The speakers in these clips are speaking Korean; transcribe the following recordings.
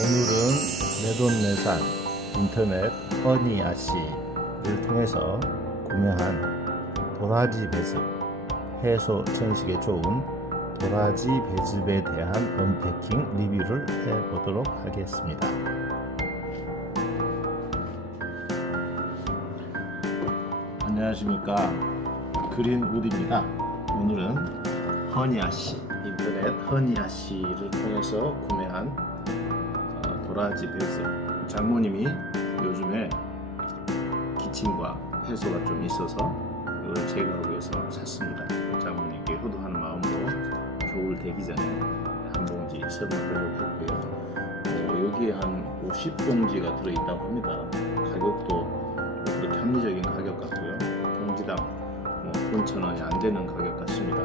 오늘은 내돈내산 인터넷 허니아씨를 통해서 구매한 도라지 배즙 해소 천식에 좋은 도라지 배즙에 대한 언패킹 리뷰를 해보도록 하겠습니다. 안녕하십니까 그린우드입니다. 오늘은 허니아씨 인터넷 허니아씨를 통해서 구매한 어, 도라지 배즙 장모님이 요즘에 기침과 해소가 좀 있어서 이걸 제거하기 위해서 샀습니다. 장모님께 효도하는 마음으로 겨울 되기 전에 한 봉지 선물하려고 했고요. 어, 여기에 한 50봉지가 들어있다고 합니다. 가격도 그렇게 합리적인 가격 같고요. 봉지당 뭐 9,000원이 안 되는 가격 같습니다.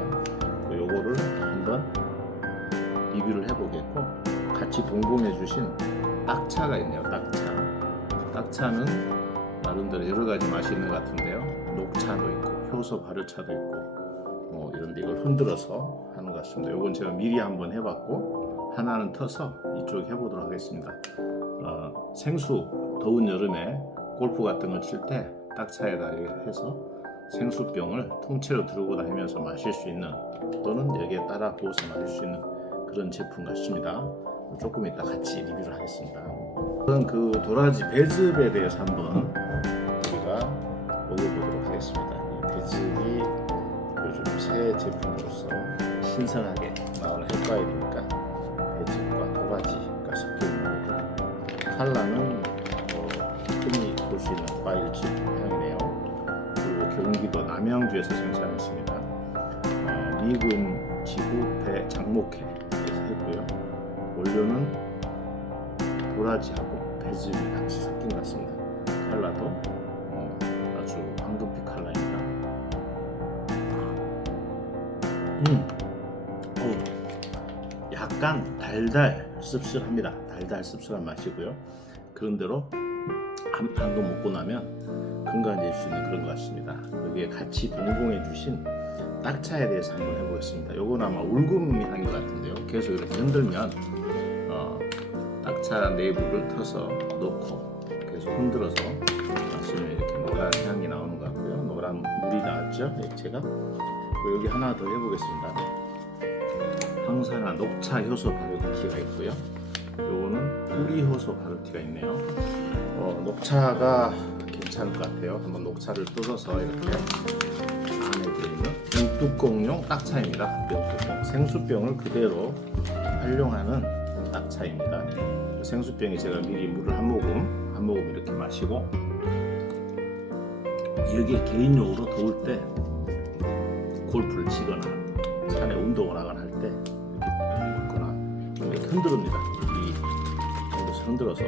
그 요거를 한번 리뷰를 해보겠고 같이 동봉해 주신 딱차가 있네요. 딱차. 딱차는 나름대로 여러 가지 맛이 있는 것 같은데요. 녹차도 있고 효소 발효차도 있고 뭐 이런데 이걸 흔들어서 하는 것 같습니다. 요건 제가 미리 한번 해봤고 하나는 터서 이쪽 해보도록 하겠습니다. 어, 생수 더운 여름에 골프 같은 거칠때 딱차에다 해서 생수병을 통째로 들고 다니면서 마실 수 있는 또는 여기에 따라 부어서 마실 수 있는 그런 제품 같습니다. 조금 이따 같이 리뷰를 하겠습니다. 저는 그 도라지 배즙에 대해서 한번 우리가 먹어보도록 하겠습니다. 이 배즙이 요즘 새 제품으로서 신선하게 나오는 햇과일이니까 배즙과 도라지가 섞여 있는 거고 칼라는 어, 흔히 볼 수 있는 과일즙 향이네요. 그리고 경기도 남양주에서 생산했습니다. 어, 미금 지구 배 장목회에서 했고요. 원료는 도라지하고 배즙이 같이 섞인 것 같습니다. 칼라도 어, 아주 황금빛 칼라입니다. 음, 어, 약간 달달 씁쓸합니다. 달달 씁쓸한 맛이고요. 그런대로 한한거 먹고 나면 건강해질 수 있는 그런 것 같습니다. 여기에 같이 동봉해 주신 딱차에 대해서 한번 해보겠습니다. 요건 아마 울금 향인 것 같은데요. 계속 이렇게 흔들면 어, 딱차 내부를 터서 넣고 계속 흔들어서 마시면 이렇게 노란 향이 나오는 것 같고요. 노란 물이 나왔죠, 액체가. 그리고 여기 하나 더 해보겠습니다. 항산화 녹차 효소 발효티가 있고요. 요거는 뿌리 효소 발효티가 있네요. 어, 녹차가 괜찮을 것 같아요. 한번 녹차를 뜯어서 이렇게 뚜껑용 딱차입니다. 뚜껑. 생수병을 그대로 활용하는 딱차입니다. 생수병에 제가 미리 물을 한 모금, 한 모금 이렇게 마시고 여기에 개인용으로 더울 때 골프를 치거나 산에 운동을 하거나 할 때 먹거나 이렇게 흔들습니다. 이 정도서 흔들어서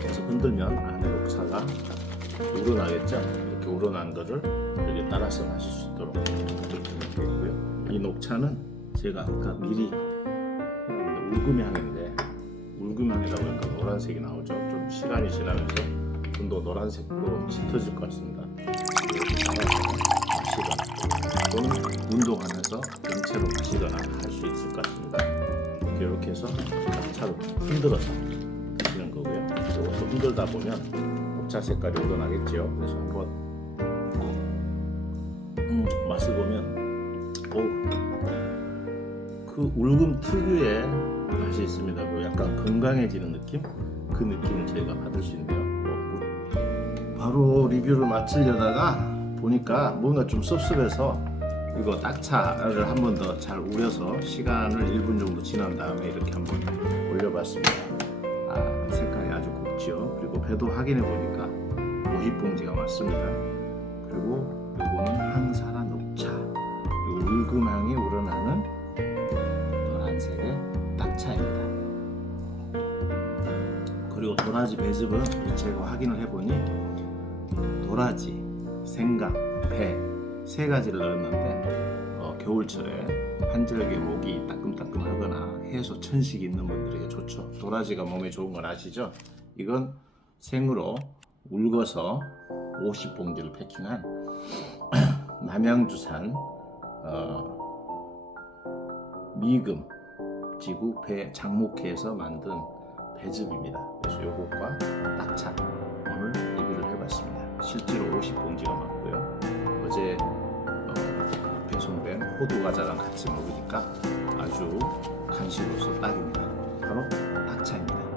계속 흔들면 안에 녹차가 우러나겠죠? 이렇게 우러난 거를 여기 따라서 마실 수 있도록 이렇게 되어 있고요. 이 녹차는 제가 아까 미리 해놨는데 울금 향인데 울금 향이다 보니까 노란색이 나오죠. 좀 시간이 지나면서 좀 더 노란색으로 짙어질 것 같습니다. 이렇게 마시거나 또는 운동하면서 전체로 마시거나 할 수 있을 것 같습니다. 이렇게, 이렇게 해서 차로 흔들어서 드시는 거고요. 이것도 흔들다 보면 녹차 색깔이 우러나겠죠. 그래서 한번 음, 맛을 보면 오, 그 울금 특유의 맛이 있습니다. 그 약간 건강해지는 느낌? 그 느낌을 저희가 받을 수 있는데요. 뭐, 바로 리뷰를 마치려다가 보니까 뭔가 좀 섭섭해서 이거 딱차를 한 번 더 잘 우려서 시간을 1분 정도 지난 다음에 이렇게 한번 올려봤습니다. 아, 색깔 곱지요. 그리고 배도 확인해 보니까 50봉지가 맞습니다. 그리고 요거는 항산화 녹차, 그리고 울금향이 우러나는 노란색의 딱차입니다. 그리고 도라지 배즙은 제가 확인을 해보니 도라지, 생강, 배 세 가지를 넣었는데 어, 겨울철에 한절기 목이 따끔따끔하거나 해소 천식이 있는 분들에게 좋죠. 도라지가 몸에 좋은 건 아시죠? 이건 생으로 울거서 50봉지를 패킹한 남양주산 어, 미금 지구 배 장목회에서 만든 배즙입니다. 그래서 요것과 딱차 오늘 리뷰를 해봤습니다. 실제로 50봉지가 맞고요. 어제 어, 배송된 호두 과자랑 같이 먹으니까 아주 간식으로서 딱입니다. 바로 딱차입니다.